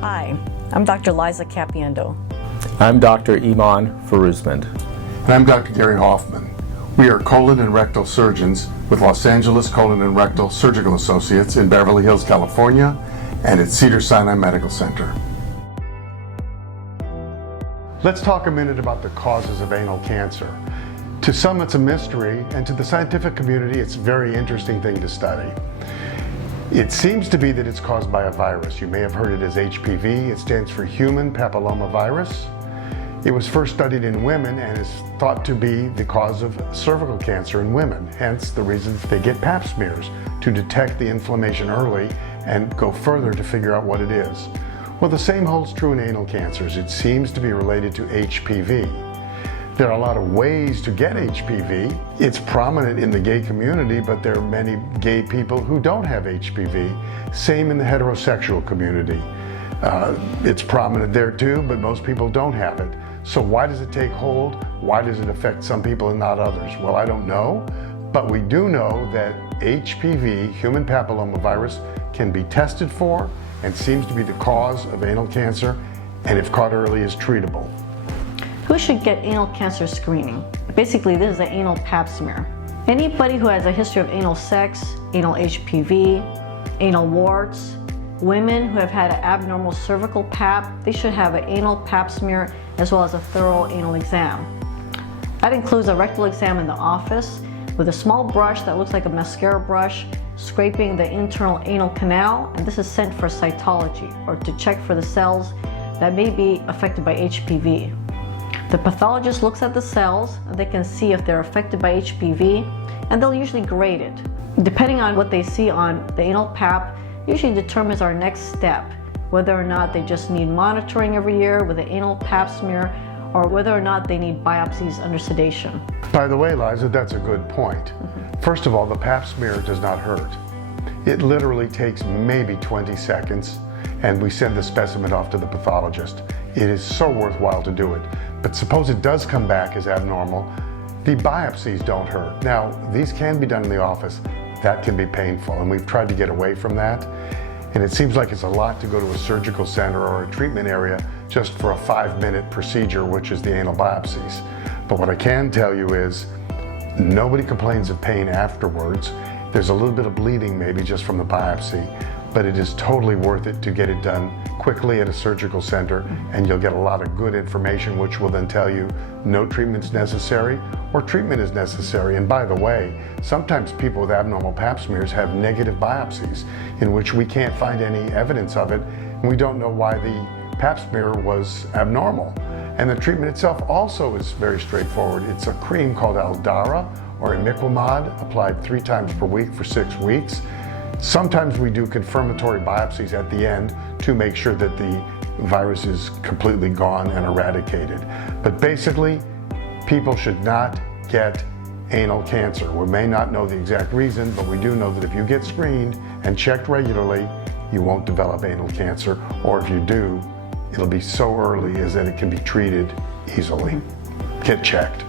Hi, I'm Dr. Liza Capiendo. I'm Dr. Iman Faruzmand. And I'm Dr. Gary Hoffman. We are colon and rectal surgeons with Los Angeles Colon and Rectal Surgical Associates in Beverly Hills, California, and at Cedars-Sinai Medical Center. Let's talk a minute about the causes of anal cancer. To some it's a mystery, and to the scientific community it's a very interesting thing to study. It seems to be that it's caused by a virus. You may have heard it as HPV. It stands for human papilloma virus. It was first studied in women and is thought to be the cause of cervical cancer in women, hence the reason they get pap smears to detect the inflammation early and go further to figure out what it is. Well, the same holds true in anal cancers. It seems to be related to HPV. There are a lot of ways to get HPV. It's prominent in the gay community, but there are many gay people who don't have HPV. Same in the heterosexual community. It's prominent there too, but most people don't have it. So why does it take hold? Why does it affect some people and not others? Well, I don't know, but we do know that HPV, human papilloma virus, can be tested for and seems to be the cause of anal cancer, and if caught early is treatable. Who should get anal cancer screening? Basically, this is an anal pap smear. Anybody who has a history of anal sex, anal HPV, anal warts, women who have had an abnormal cervical pap, they should have an anal pap smear as well as a thorough anal exam. That includes a rectal exam in the office with a small brush that looks like a mascara brush, scraping the internal anal canal, and this is sent for cytology, or to check for the cells that may be affected by HPV. The pathologist looks at the cells, and they can see if they're affected by HPV, and they'll usually grade it. Depending on what they see on the anal pap, usually determines our next step, whether or not they just need monitoring every year with an anal pap smear, or whether or not they need biopsies under sedation. By the way, Liza, that's a good point. First of all, the pap smear does not hurt. It literally takes maybe 20 seconds, and we send the specimen off to the pathologist. It is so worthwhile to do it. But suppose it does come back as abnormal, the biopsies don't hurt. Now, these can be done in the office. That can be painful, and we've tried to get away from that. And it seems like it's a lot to go to a surgical center or a treatment area just for a 5-minute procedure, which is the anal biopsies. But what I can tell you is nobody complains of pain afterwards. There's a little bit of bleeding maybe just from the biopsy, but it is totally worth it to get it done quickly at a surgical center, and you'll get a lot of good information which will then tell you no treatment's necessary or treatment is necessary. And by the way, sometimes people with abnormal pap smears have negative biopsies in which we can't find any evidence of it, and we don't know why the pap smear was abnormal. And the treatment itself also is very straightforward. It's a cream called Aldara or imiquimod, applied 3 times per week for 6 weeks. Sometimes we do confirmatory biopsies at the end to make sure that the virus is completely gone and eradicated. But basically, people should not get anal cancer. We may not know the exact reason, but we do know that if you get screened and checked regularly, you won't develop anal cancer, or if you do, it'll be so early as that it can be treated easily. Get checked.